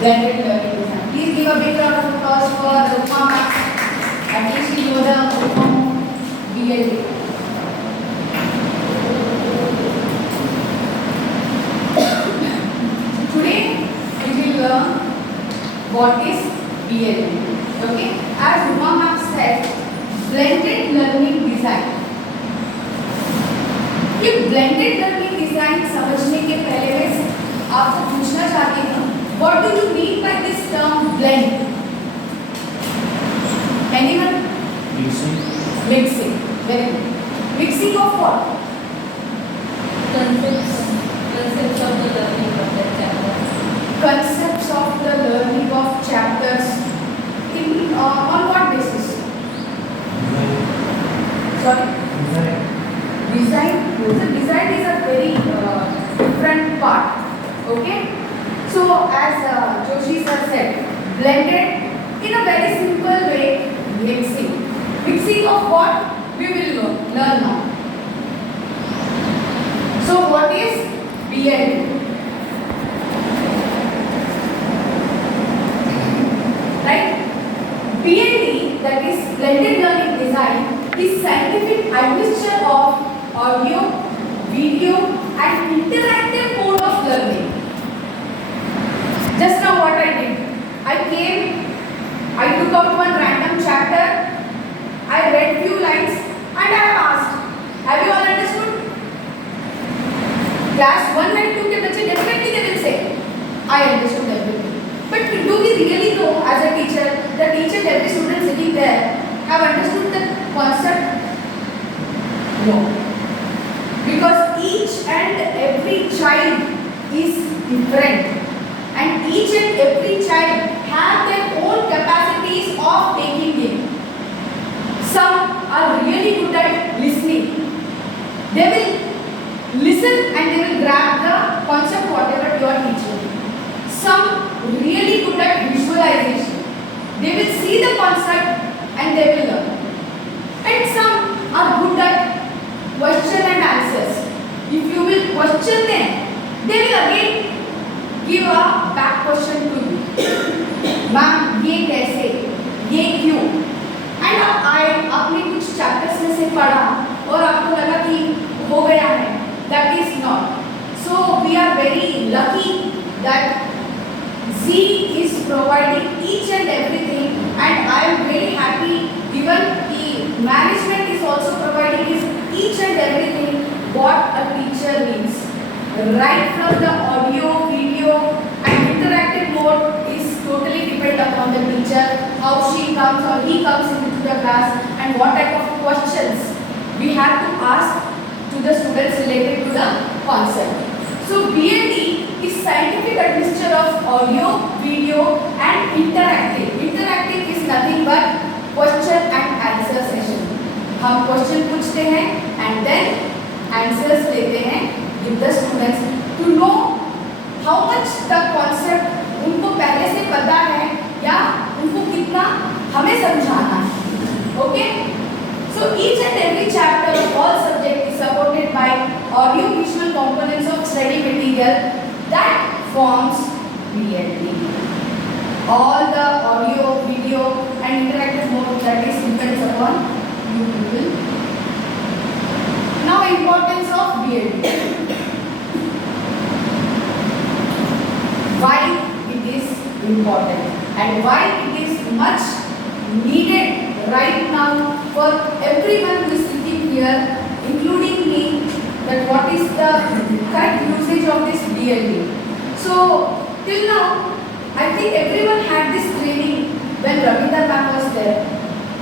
blended learning design. Please give a big round of applause for Rupma Max and TC Yoda from BLD. Today we will learn what is BLD. Okay, as Rupma Max said, blended learning design. ये blended learning design समझने के पहले मैं आपसे पूछना चाहती हूँ, what do you mean by this term blend? Anyone? Mixing. Very good. Mixing of what? Concepts of the learning of the chapter. Concepts of the learning of chapters. In on what basis? Sorry. Design. So design is a very different part. Okay. So as Joshi sir said, blended in a very simple way, mixing. Mixing of what? We will learn now. So what is BLD? Right? BLD, that is blended learning design, is scientific admixture of audio, video and interactive mode of learning. Just now what I did, I took out one random chapter, I read few lines and I have asked, have you all understood? Class 1 and 2 के बच्चे definitely they will say, I understood everything. But do we really know as a teacher that each and every student sitting there have understood the concept? No. Because each and every child is different and each and every child have their own capacities of taking in. Some are really good at listening. They will listen and they will grab the concept whatever you are teaching. Some really good at visualization. They will see the concept and they will learn. And some are good at question and answers. If you will question them, they will again give a back question to you. Ma'am ये कैसे, ये क्यों? And आपने कुछ chapters में से पढ़ा और आपको लगा कि हो गया है. That is not. So we are very lucky that Z is providing each and everything, and I am very happy even the management is also providing each and everything what a teacher needs. Right from the audio, video and interactive mode is totally depend upon the teacher, how she comes or he comes into the class and what type of questions we have to ask to the students related to the concept. So BLD is scientific admixture of audio, video and interactive. Interactive is nothing but question and answer session. हम question पूछते हैं and then answers लेते हैं with the students to know how much the concept उनको पहले से पता है या उनको कितना हमें समझाना है. Okay? So each and every chapter of all subject is supported by audio visual components of study material that forms BLD. All the audio, video and interactive mode that is depends upon you people. Now importance of BLD. Why it is important and why it is much needed right now for everyone who is sitting here, including me, that what is the correct usage of this BLD. So till now, I think everyone had this training when Ravindra ma'am was there,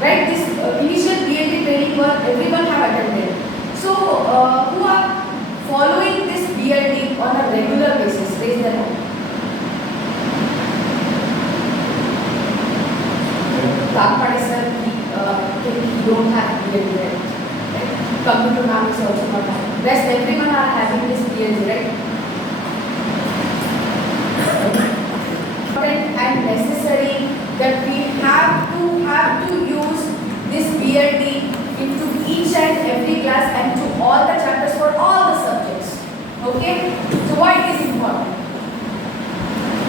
right? This initial BLD training where everyone have attended. So who are following this BLD on a regular basis? Raise their hand. Kakpade sir, he don't have BLD, right? Computer ma'am is also not having. Rest everyone are having this BLD, right? And necessary that we have to use this BLD into each and every class and to all the chapters for all the subjects. Okay? So why it is important?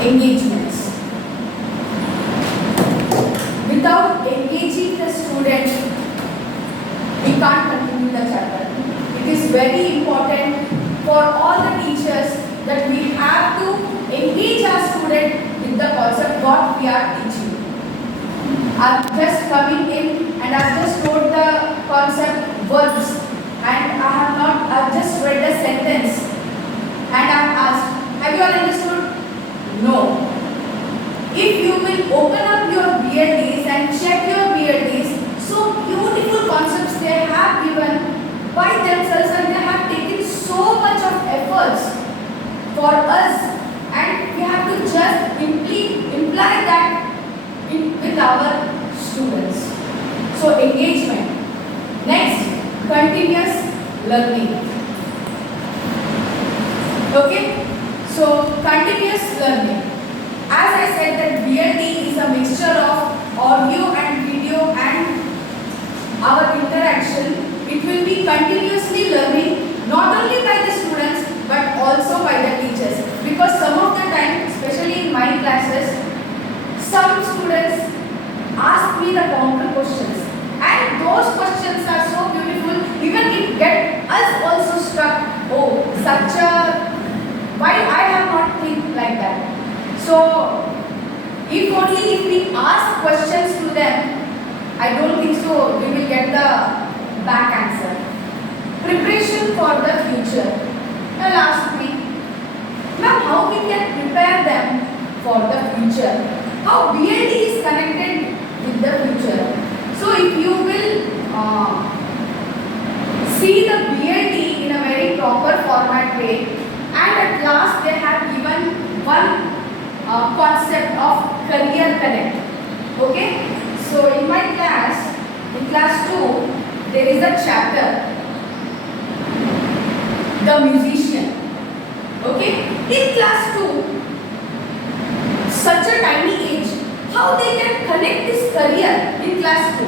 Engagements. very important for all the teachers that we have to engage our student with the concept what we are teaching. I'm just coming in and I've just told the concept verbs and I've just read the sentence and I've asked, have you all understood? No. If you will open up your BLDs and check your BLDs, so beautiful concepts they have given by themselves and they have taken so much of efforts for us and we have to just imply that with our students. So engagement. Next, continuous learning. Okay? So continuous learning. As I said that BLD is a mixture of audio and video and our interaction. It will be continuously learning not only by the students but also by the teachers. Because some of the time, especially in my classes, some students ask me the counter questions and those questions are so beautiful, even it get us also struck. Oh, such a, why I have not think like that. So, if we ask questions to them, I don't think so we will get the back answer. Preparation for the future. They'll ask me, ma'am, how we can prepare them for the future? How BLD is connected with the future? So, if you will see the BLD in a very proper format way, and at last they have given one concept of career connect. Okay? So in my class, in class 2, there is a chapter, the musician. Okay? In class 2, such a tiny age, how they can connect this career in class 2?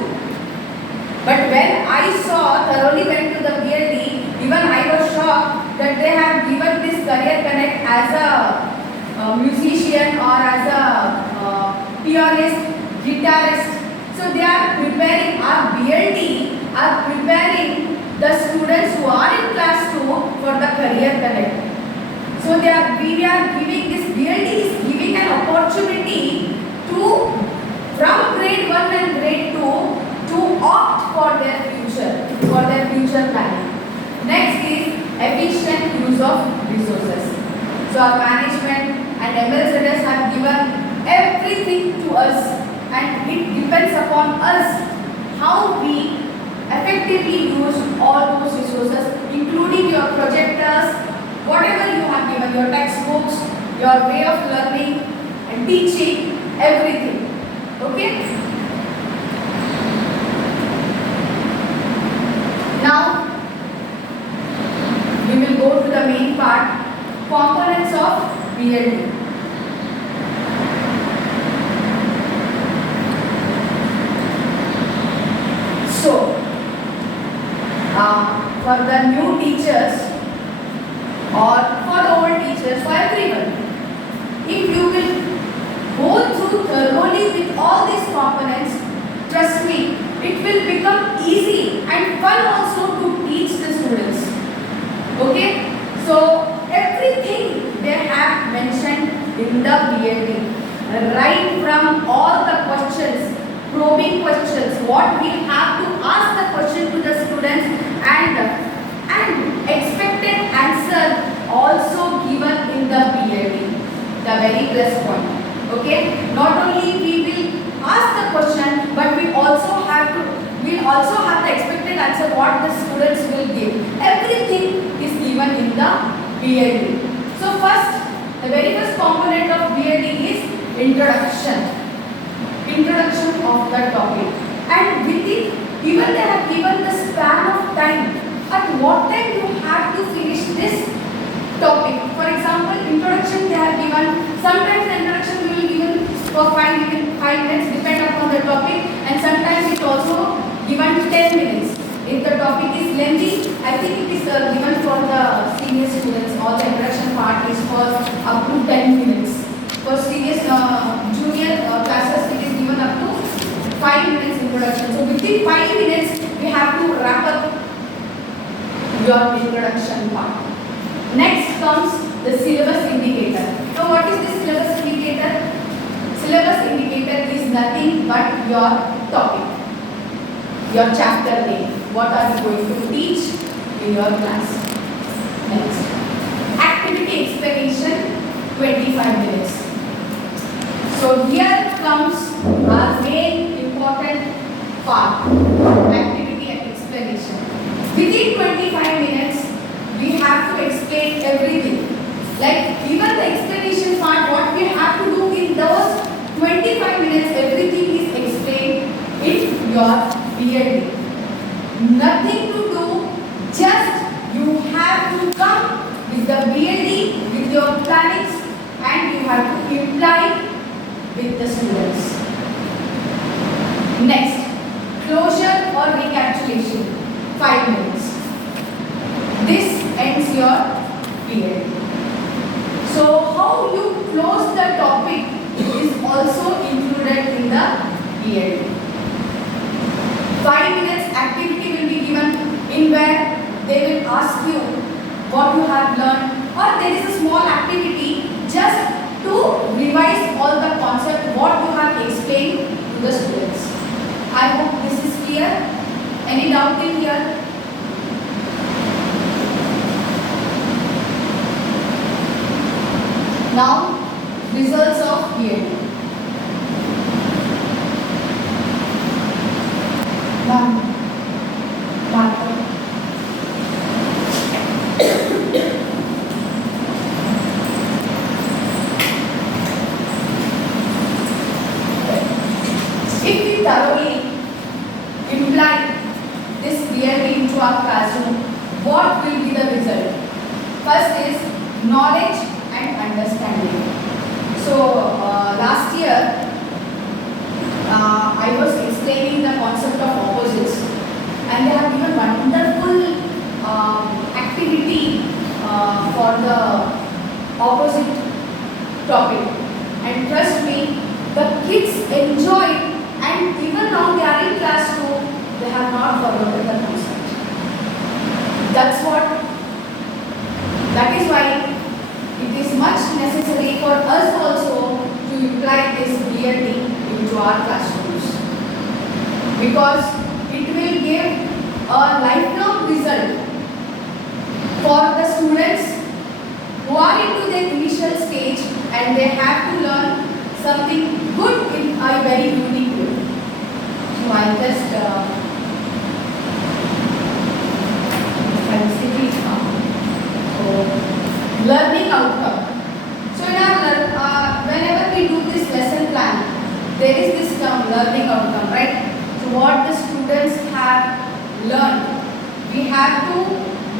But when I saw, thoroughly went to the BLD, even I was shocked that they have given this career connect as a musician or as a pianist, guitarist. So they are preparing, our BLD are preparing the students who are in class 2 for the career connect. So we are giving this BLD is giving an opportunity to, from grade 1 and grade 2 to opt for their future planning. Next is efficient use of resources. So our management and MLZS have given everything to us and it depends upon us how we effectively use all those resources, including your projectors, whatever you have given, your textbooks, your way of learning and teaching, everything. Okay? Now, we will go to the main part, components of BLD. So, for the new teachers or for the old teachers, for everyone, if you will go through thoroughly with all these components, trust me, it will become easy and fun also to teach the students. Okay? So, everything they have mentioned in the BLD, right from all the questions, probing questions, what we have to ask the question to the students and expected answer also given in the BLD, the very plus point. Okay? Not only we will ask the question, but we also have the expected answer what the students will give. Everything is given in the BLD. So the very first component of BLD is introduction. Introduction of the topic. And with it, even they have given the span of time. At what time you have to finish this topic. For example, introduction they have given, sometimes the introduction will be given for 5 minutes depend upon the topic, and sometimes it also given 10 minutes. If the topic is lengthy, I think it is given for the senior students. All the introduction part is for up to 10 minutes. For serious junior classes, it is given up to 5 minutes introduction. So within 5 minutes, we have to wrap up your introduction part. Next comes the syllabus indicator. Now what is the syllabus indicator? Syllabus indicator is nothing but your topic, your chapter name. What are you going to teach in your class? Next. Activity explanation, 25 minutes. So here comes our main important part, activity explanation. Within 25 minutes, we have to explain everything. Like even the explanation part, what we have to do in those 25 minutes, everything is explained in your BLD. Nothing to do, just you have to come with the BLD, with your plannings, and you have to imply with the students. Next, closure or recapitulation, 5 minutes. This ends your BLD. So how you close the topic is also included in the BLD. 5 minutes activity will be given in where they will ask you what you have learned, or there is a small activity just to revise all the concept what you have explained to the students. I hope this is clear. Any doubt in here? Now, results of BLD. If we thoroughly imply this BLD into our classroom, what will be the result? First is knowledge and understanding. So last year I was explaining the concept of opposites, and they have given wonderful activity for the opposite topic, and trust me, the kids enjoy it, and even now they are in class 2, they have not forgotten the concept. That is why it is much necessary for us also to imply this BLD into our classrooms, because it will give a lifelong result for the students who are into their initial stage and they have to learn something good in a very unique way. So I'll just learning outcome. So in our whenever we do this lesson plan, there is this term learning outcome, right? So what the students have learned, we have to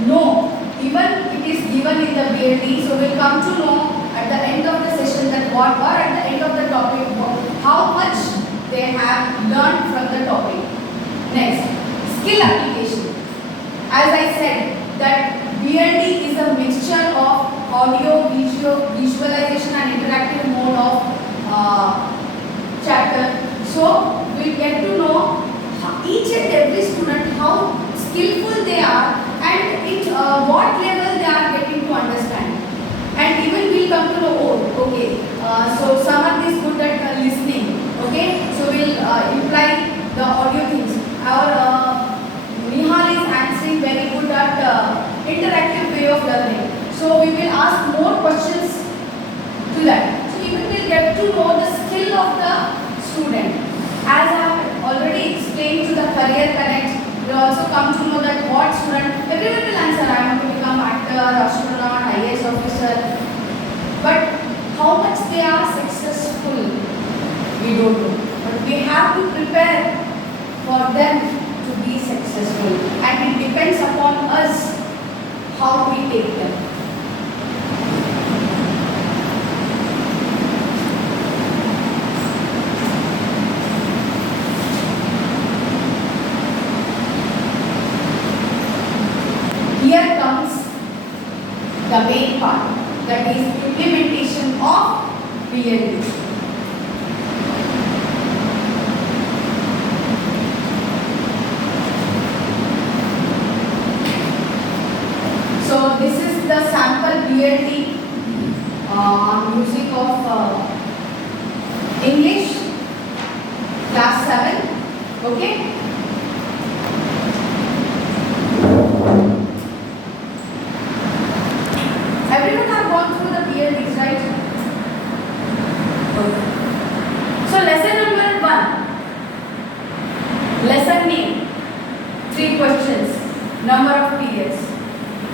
know. Even it is given in the BLD, so we'll come to know at the end of the session that what, or at the end of the topic, how much they have learned from the topic. Next, skill application. As I said, that BLD is a mixture of audio, visualization and interactive mode of chapter. So we get to know each and every student how skillful they are and what level they are getting to understand. And even we'll come to know, oh, okay, so Samarth is good at listening. Okay, so we'll imply the audio things. Our Nihal is answering very good at interactive way of learning. So we will ask more questions to that. So even we'll get to know the skill of the student. As I have already explained to the Career Connect, we will also come to know that what student, everyone will answer, I want to become actor, astronaut, IAS officer. But how much they are successful, we don't know. But we have to prepare for them to be successful, and it depends upon us how we take them. Here comes the main part, that is implementation of BLD.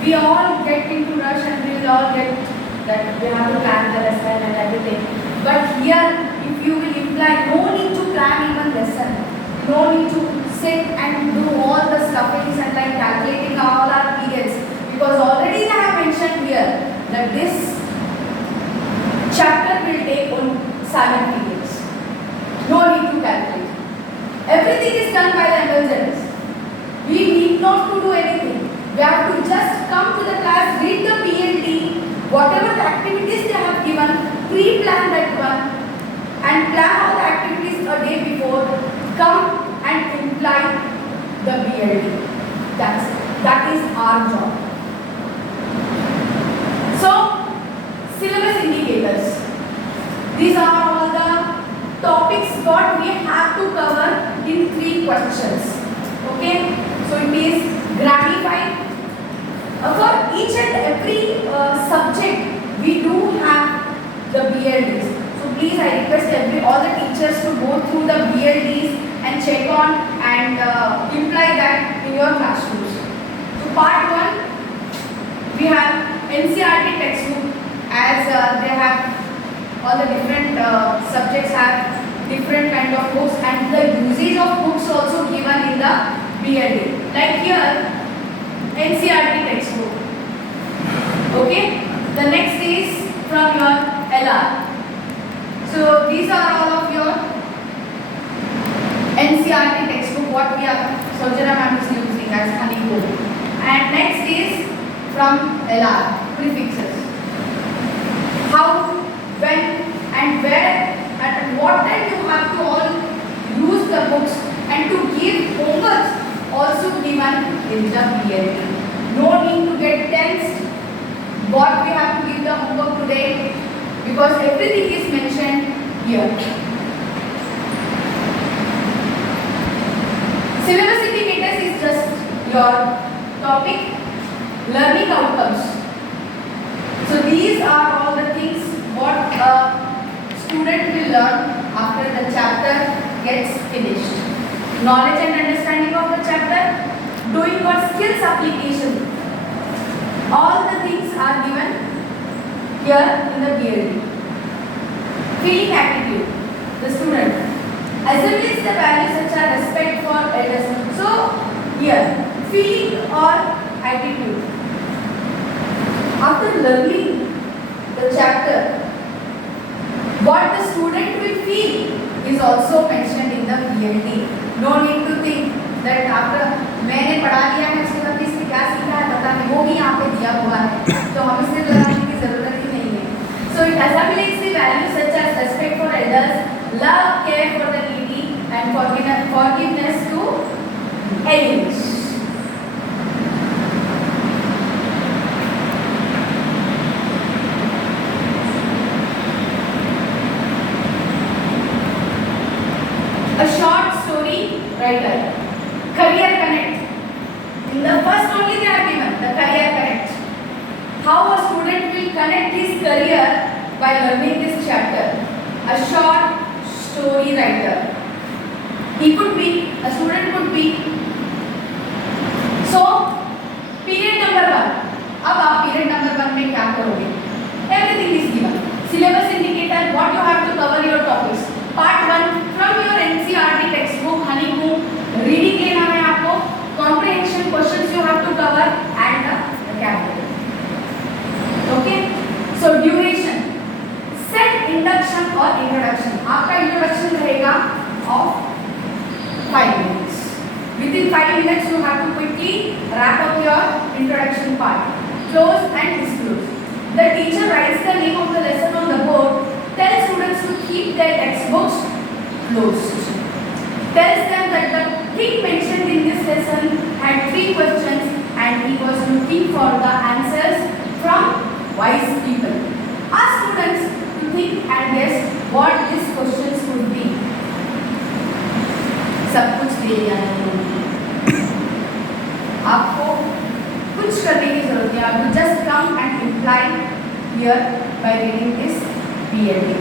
we all get into rush and we will all get that we have to plan the lesson and everything. But here, if you will imply, no need to plan even lesson, no need to sit and do all the stuffings and like calculating all our periods, because already I have mentioned here that this chapter will take on 7 periods. No need to calculate. Everything is done by the MLZs. We need not to do anything. We have to just come to the class, read the PLD, whatever the activities they have given, pre-plan that one, and plan all the activities a day before, come and imply the PLD. That is our job. So, syllabus indicators. These are all the topics what we have to cover in 3 questions. Okay? So it is gratified. For each and every subject, we do have the BLDs. So please, I request all the teachers to go through the BLDs and check on and imply that in your classrooms. So part 1, we have NCERT textbook, as they have all the different subjects have different kind of books, and the usage of books also given in the BLD. Like here, NCERT textbook. Okay. The next is from your LR. So these are all of your NCERT textbook what we are Sojana ma'am is using as honeycomb. And next is from LR, prefixes. How, when and where and at what time you have to all use the books, and to give homework also given in the BLD. No need to get tensed what we have to give the homework today, because everything is mentioned here. Syllabus indicators is just your topic, learning outcomes. So these are all the things what a student will learn after the chapter gets finished. Knowledge and understanding of the chapter, doing your skills application. All the things are given here in the BLD. Feeling attitude, the student. Assemblies the values such as respect for elders. So here, feeling or attitude. After learning the chapter, what the student will feel is also mentioned in the BLD. No need to think that after मैंने पढ़ा लिया है उसके बाद इसने क्या सीखा है पता नहीं, वो भी यहाँ पे दिया हुआ है, तो हमें सिर्फ लगाने की जरूरत ही नहीं है. So it assimilates the values such as respect for elders, love, care for the needy, and forgiveness to enemies. A short story writer. Career connect. In the first only they are given the career connect. How a student will connect his career by learning this chapter. A short story writer. He could be, a student could be. So, period number 1. अब आप period number 1 में क्या करोगे? Everything is given. Syllabus indicator, what you have to cover your topics. Part 1 from your NCERT textbook honeycomb. Reading लेना है आपको. Comprehension questions you have to cover and the vocabulary. Okay. So duration. Set induction or introduction. आपका introduction रहेगा of 5 minutes. Within 5 minutes you have to quickly wrap up your introduction part. Close and disclose. The teacher writes the name of the lesson on the board. Tell students to keep their textbooks closed. Tells them that the thing mentioned in this lesson had 3 questions and he was looking for the answers from wise people. Ask students to think and guess what these questions could be. सब कुछ दे दिया है आपको कुछ करने की जरूरत है. आप just come and imply here by reading this BLD.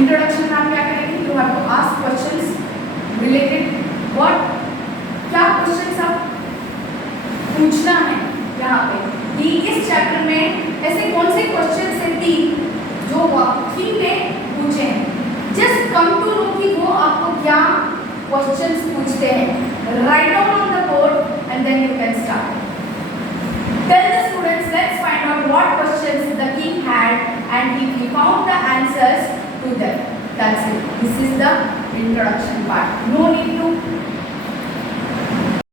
Introduction में आप क्या करेंगे? You have to ask questions related what क्या questions आप पूछना है, क्या यहाँ पे कि इस चैप्टर में ऐसे कौन से क्वेश्चन है कि जो किंग ने पूछे हैं। जस्ट कम टू नो कि वो आपको क्या क्वेश्चंस पूछते हैं। Write down on the board and then you can start. Tell the students, let's find out what questions the king had and he found the answers to them. That's it. This is the introduction part. No need to